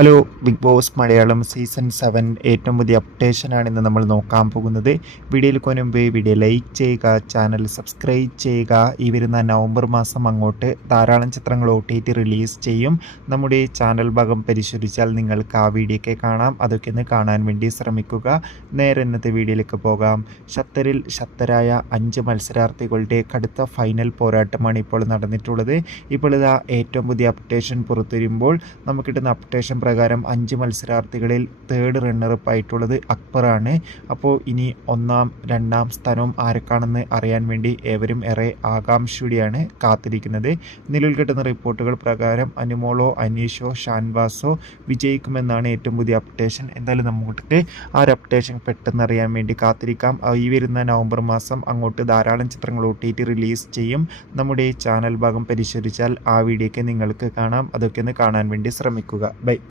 Hello Bigg Boss Malayalam season seven ഏറ്റവും പുതിയ അപ്ഡേഷനാണ് ഇന്ന് നമ്മൾ നോക്കാൻ പോകുന്നത്. വീഡിയോയിൽ കൊനുമ്പ് വീഡിയോ ലൈക്ക് ചെയ്യുക ചാനൽ സബ്സ്ക്രൈബ് ചെയ്യുക. ഈ വരുന്ന നവംബർ മാസം അങ്ങോട്ട് ധാരാളം ചിത്രങ്ങൾ ഒ റിലീസ് ചെയ്യും. നമ്മുടെ ചാനൽ ഭാഗം പരിശോധിച്ചാൽ നിങ്ങൾക്ക് ആ വീഡിയോ ഒക്കെ കാണാം. അതൊക്കെ ഒന്ന് കാണാൻ വേണ്ടി ശ്രമിക്കുക. നേരെ ഇന്നത്തെ വീഡിയോയിലേക്ക് പോകാം. ഷത്തറിൽ ഷത്തരായ അഞ്ച് മത്സരാർത്ഥികളുടെ കടുത്ത ഫൈനൽ പോരാട്ടമാണ് ഇപ്പോൾ നടന്നിട്ടുള്ളത്. ഇപ്പോൾ ഇതാ ഏറ്റവും പുതിയ അപ്ഡേഷൻ പുറത്തു വരുമ്പോൾ നമുക്ക് കിട്ടുന്ന അപ്ഡേഷൻ പ്രകാരം അഞ്ച് മത്സരാർത്ഥികളിൽ തേർഡ് റണ്ണറപ്പ് ആയിട്ടുള്ളത് അക്ബറാണ് അപ്പോൾ ഇനി ഒന്നാം രണ്ടാം സ്ഥാനവും ആരൊക്കെയാണെന്ന് അറിയാൻ വേണ്ടി ഏവരും ഏറെ ആകാംക്ഷയോടെയാണ് കാത്തിരിക്കുന്നത്. നിലവിൽ കിട്ടുന്ന റിപ്പോർട്ടുകൾ പ്രകാരം അനുമോളോ അനീഷോ ഷാൻവാസോ വിജയിക്കുമെന്നാണ് ഏറ്റവും പുതിയ അപ്ഡേഷൻ എന്തായാലും നമുക്ക് ആ ഒരു അപ്ഡേഷൻ പെട്ടെന്ന് അറിയാൻ വേണ്ടി കാത്തിരിക്കാം. ഈ വരുന്ന നവംബർ മാസം അങ്ങോട്ട് ധാരാളം ചിത്രങ്ങൾ ഒ റിലീസ് ചെയ്യും. നമ്മുടെ ചാനൽ ഭാഗം പരിശോധിച്ചാൽ ആ വീഡിയോയ്ക്ക് നിങ്ങൾക്ക് കാണാം. അതൊക്കെ ഒന്ന് കാണാൻ വേണ്ടി ശ്രമിക്കുക. ബൈ.